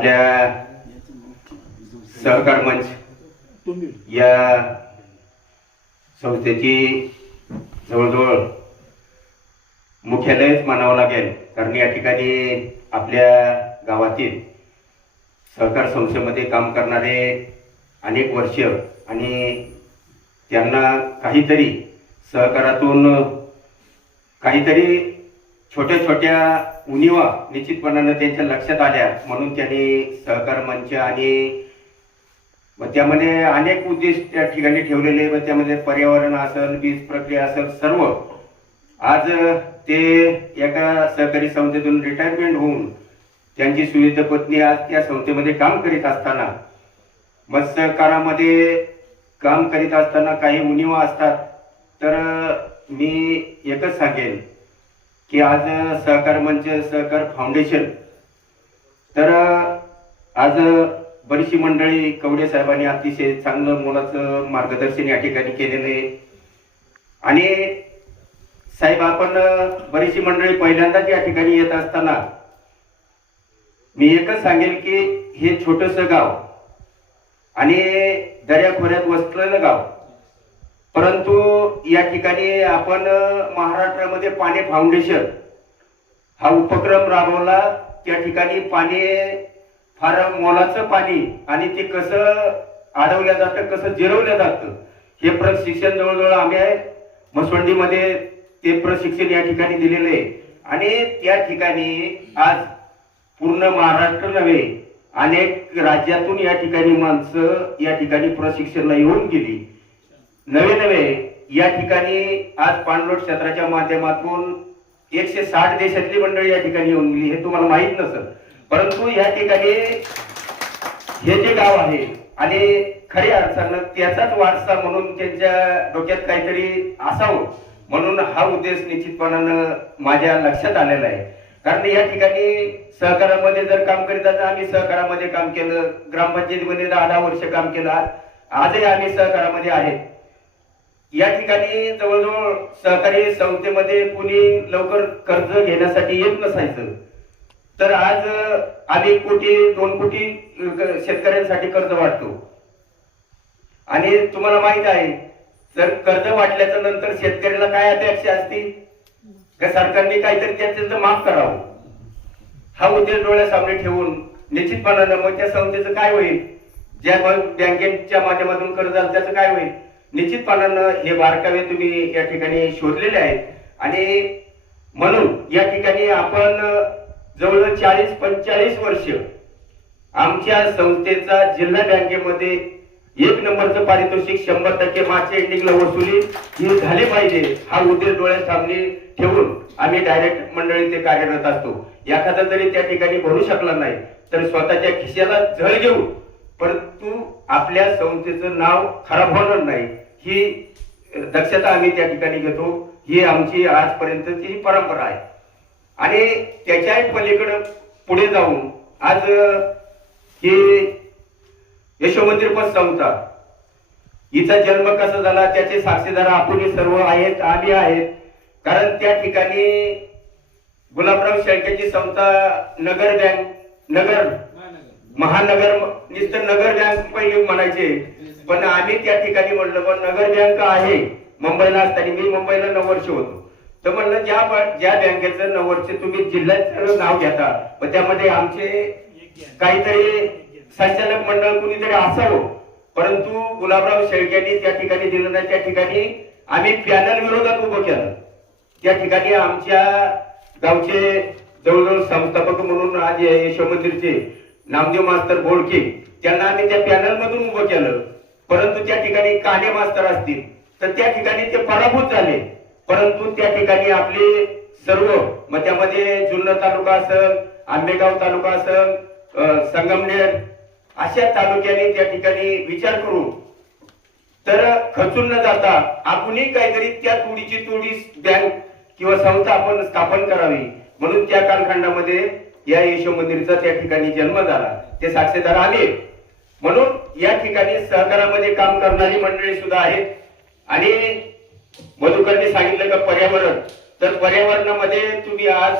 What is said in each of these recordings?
आपल्या सहकार मंच या संस्थेची जवळजवळ मुख्यालयच मानावं लागेल. कारण या ठिकाणी आपल्या गावातील सहकार संस्थेमध्ये काम करणारे अनेक वर्ष आणि त्यांना काहीतरी सहकारातून काहीतरी छोट्या छोट्या उणीवा निश्चितपणानं त्यांच्या लक्षात आल्या. म्हणून त्यांनी सहकार मंच आणि मग त्यामध्ये अनेक उद्देश त्या ठिकाणी ठेवलेले. मग त्यामध्ये पर्यावरण असेल वीज प्रक्रिया असेल सर्व. आज ते एका सहकारी संस्थेतून रिटायरमेंट होऊन त्यांची सुविध पत्नी आज त्या संस्थेमध्ये काम करीत असताना मग सहकारामध्ये काम करीत असताना काही उणीवा असतात. तर मी एकच सांगेन. की आज सहकार मंच सहकार फाउंडेशन तर आज बरीचशी मंडळी कवडे साहेबांनी अतिशय चांगलं मुलाचं मार्गदर्शन या ठिकाणी केलेलं आहे. आणि साहेब आपण बरीचशी मंडळी पहिल्यांदाच या ठिकाणी येत असताना मी एकच सांगेल की हे छोटस गाव आणि दर्याखोऱ्यात वसलेलं गाव परंतु या ठिकाणी आपण महाराष्ट्रामध्ये पाणी फाउंडेशन हा उपक्रम राबवला. त्या ठिकाणी पाणी फार मोलाचं पाणी आणि ते कसं अडवलं जातं कसं जिरवलं जातं हे प्रशिक्षण जवळजवळ आम्ही मसवंडीमध्ये ते प्रशिक्षण या ठिकाणी दिलेलं आहे. आणि त्या ठिकाणी आज पूर्ण महाराष्ट्र नव्हे अनेक राज्यातून या ठिकाणी माणसं या ठिकाणी प्रशिक्षणाला येऊन गेली. नवे नवे या ठिकाणी आज पाणलोट क्षेत्राच्या माध्यमातून एकशे साठ देशातली मंडळी या ठिकाणी येऊन गेली हे तुम्हाला माहीत नसत परंतु या ठिकाणी हे जे गाव आहे आणि खऱ्या अर्थानं त्याचाच वारसा म्हणून त्यांच्या डोक्यात काहीतरी असावं म्हणून हा उद्देश निश्चितपणानं माझ्या लक्षात आलेला आहे. कारण या ठिकाणी सहकारामध्ये जर काम करीत असताना आम्ही सहकारामध्ये काम केलं ग्रामपंचायतीमध्ये दहा दहा वर्ष काम केलं. आजही आम्ही सहकारामध्ये आहेत. या ठिकाणी जवळजवळ सहकारी संस्थेमध्ये कुणी लवकर कर्ज घेण्यासाठी येत नसायचं. तर आज आम्ही कोटी दोन कोटी शेतकऱ्यांसाठी कर्ज वाटतो आणि तुम्हाला माहीत आहे जर कर्ज वाटल्याच्या नंतर शेतकऱ्याला काय अपेक्षा असते का सरकारने काहीतरी त्याचं माफ करावं? हा उद्देश डोळ्यासमोर ठेवून निश्चितपणानं मग त्या संस्थेचं काय होईल? ज्या बँकेच्या माध्यमातून कर्ज आलं त्याचं काय होईल? निश्चितपणानं हे बारकावे तुम्ही या ठिकाणी शोधलेले आहेत. आणि म्हणून या ठिकाणी आपण जवळजवळ चाळीस पंचेचाळीस वर्ष आमच्या संस्थेचा जिल्हा बँकेमध्ये एक नंबरचं पारितोषिक शंभर टक्के मार्च एंडिंगला वसुली ही झाली पाहिजे हा उद्देश डोळ्यासामने ठेवून आम्ही डायरेक्ट मंडळी ते कार्यरत असतो. एखादा जरी त्या ठिकाणी भरू शकला नाही तर स्वतःच्या खिशाला झळ घेऊ परंतु आपल्या संस्थेचं नाव खराब होणार नाही. ही दक्षता आम्ही त्या ठिकाणी घेतो. ही आमची आजपर्यंतची परंपरा आहे. आणि त्याच्याही पलीकडं पुढे जाऊन आज ही यशोमंदिर पण संस्था हिचा जन्म कसा झाला त्याचे साक्षीदार आपण सर्व आहेत आम्ही आहेत. कारण त्या ठिकाणी गुलाबराव शेळकेची संस्था नगर बँक नगर महानगर नुसतं नगर बँक पहिले म्हणायचे. पण आम्ही त्या ठिकाणी म्हणलं पण नगर बँक आहे. मुंबईला असताना मी मुंबईला नऊ वर्ष होतो. तर म्हणलं ज्या ज्या बँकेचं नऊ वर्ष तुम्ही जिल्ह्याचं नाव घेता पण त्यामध्ये आमचे काहीतरी संचालक मंडळ कुणीतरी असावं. परंतु गुलाबराव शेळक्यांनी त्या ठिकाणी दिलं नाही. त्या ठिकाणी आम्ही पॅनल विरोधात उभं केलं. त्या ठिकाणी आमच्या गावचे जवळजवळ संस्थापक म्हणून आज या नामदेव मास्तर बोडके त्यांना आम्ही त्या पॅनल मधून उभं केलं. परंतु त्या ठिकाणी काने मास्तर असतील. तर त्या ठिकाणी ते पराभूत झाले. परंतु त्या ठिकाणी आपले सर्व मग त्यामध्ये जुन्नर तालुका असेल आंबेगाव तालुका असेल संगमनेर अशा तालुक्याने त्या ठिकाणी विचार करू तर खचून न जाता आपणही काहीतरी त्या तोडीची तोडी बँक किंवा संस्था आपण स्थापन करावी. म्हणून त्या कालखंडामध्ये या यशो मंदिरचा त्या ठिकाणी जन्म झाला. ते साक्षीदार आले. म्हणून या ठिकाणी सहकारामध्ये काम करणारी मंडळी सुद्धा आहेत. आणि मधुकरने सांगितलं का पर्यावरण. तर पर्यावरणामध्ये तुम्ही आज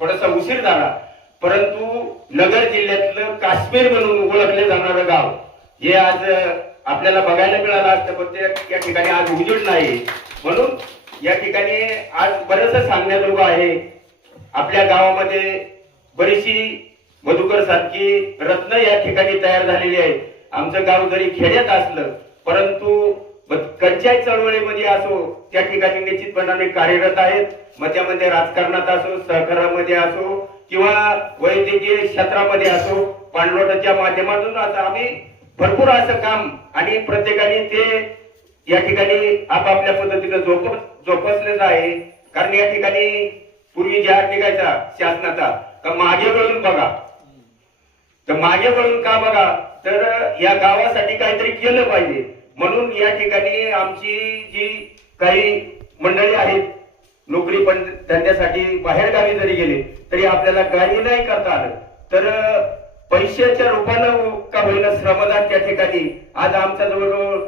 थोडासा उशीर झाला. परंतु नगर जिल्ह्यातलं काश्मीर म्हणून ओळखलं जाणारं गाव हे आज आपल्याला बघायला मिळालं असतं पण ते या ठिकाणी आज उजेड नाही. म्हणून या ठिकाणी आज बरंच सांगण्याजोगं आहे. आपल्या गावामध्ये बरीचशी मधुकर सारखी रत्न या ठिकाणी तयार झालेली आहे आमचं गाव जरी खेड्यात असलं परंतु कंचायत चळवळीमध्ये असो त्या ठिकाणी निश्चितपणाने कार्यरत आहेत. मग त्यामध्ये राजकारणात असो सहकारामध्ये असो किंवा वैद्यकीय क्षेत्रामध्ये असो पाणलोटाच्या माध्यमातून आता आम्ही भरपूर असं काम आणि प्रत्येकाने ते या ठिकाणी आपापल्या पद्धतीनं जोप जोपासलेलं आहे. कारण या ठिकाणी पूर्वी जाहीर निघायचा शासनाचा का मागे वळून बघा. तर मागे वळून का बघा? तर या गावासाठी काहीतरी केलं पाहिजे. म्हणून या ठिकाणी आमची जी काही मंडळी आहेत नोकरी पण त्यांच्यासाठी बाहेर गावी जरी गेले तरी आपल्याला काही नाही करता आलं. तर पैशाच्या रूपानं का होईना श्रमदान त्या ठिकाणी? आज आमचा जवळजवळ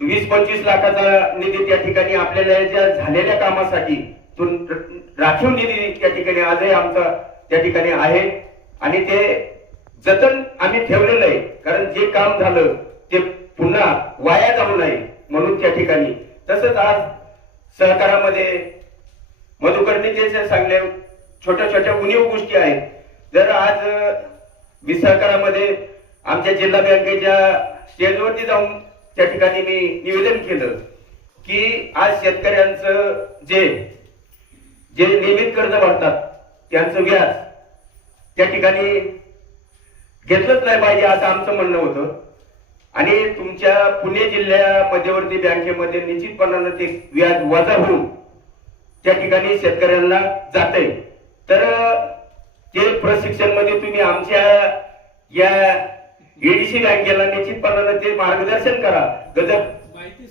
वीस पंचवीस लाखाचा निधी त्या ठिकाणी आपल्याला ज्या झालेल्या कामासाठी राखीव निधी त्या ठिकाणी आजही आमचा त्या ठिकाणी आहे. आणि ते जतन आम्ही ठेवलेलं आहे. कारण जे काम झालं ते पुन्हा वाया जाऊ नये म्हणून त्या ठिकाणी. तसंच आज सहकारामध्ये मधुकरणी जे सांगले छोट्या छोट्या उणीव गोष्टी आहेत. जर आज विसहकारामध्ये आमच्या जिल्हा बँकेच्या स्टेजवरती जाऊन त्या ठिकाणी मी निवेदन केलं की आज शेतकऱ्यांचं जे जे नियमित कर्ज भरतात त्यांचं व्याज त्या ठिकाणी घेतलंच नाही पाहिजे असं आमचं म्हणणं होतं. आणि तुमच्या पुणे जिल्ह्या मध्यवर्ती बँकेमध्ये निश्चितपणानं ते व्याज वजा होऊन त्या ठिकाणी शेतकऱ्यांना जात आहे तर ते प्रशिक्षणमध्ये तुम्ही आमच्या या एडीसी बँकेला निश्चितपणानं ते मार्गदर्शन करा. गजब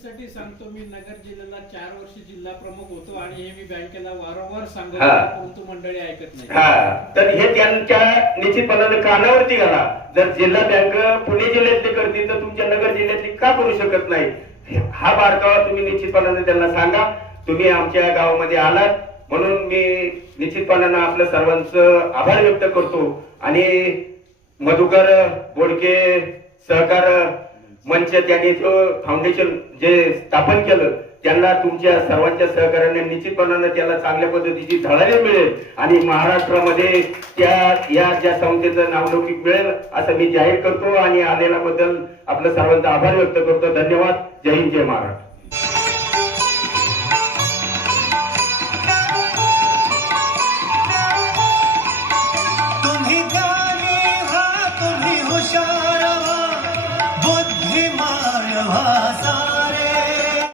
माहितीसाठी सांगतो मी नगर जिल्ह्याला चार वर्ष जिल्हा प्रमुख होतो आणि हे मी बँकेला वारंवार सांगतो हा. परंतु मंडळी ऐकत नाही. हा. तर हे त्यांच्या निश्चितपणानं कानावरती घाला. जर जिल्हा बँक पुणे जिल्ह्यातली करते तर तुमच्या नगर जिल्ह्यातली का करू शकत नाही? हा बारकावा तुम्ही निश्चितपणाने त्यांना सांगा. तुम्ही आमच्या गावामध्ये आलात. म्हणून मी निश्चितपणानं आपल्या सर्वांचं आभार व्यक्त करतो. आणि मधुकर बोडके सहकार मंच त्यांनी जो फाउंडेशन जे स्थापन केलं त्यांना तुमच्या सर्वांच्या सहकार्याने निश्चितपणानं त्याला चांगल्या पद्धतीची धडाडी मिळेल आणि महाराष्ट्रामध्ये त्या या ज्या संस्थेचं नावलौकिक मिळेल असं मी जाहीर करतो आणि आलेल्याबद्दल आपलं सर्वांचा आभार व्यक्त करतो. धन्यवाद. जय हिंद जय महाराष्ट्र.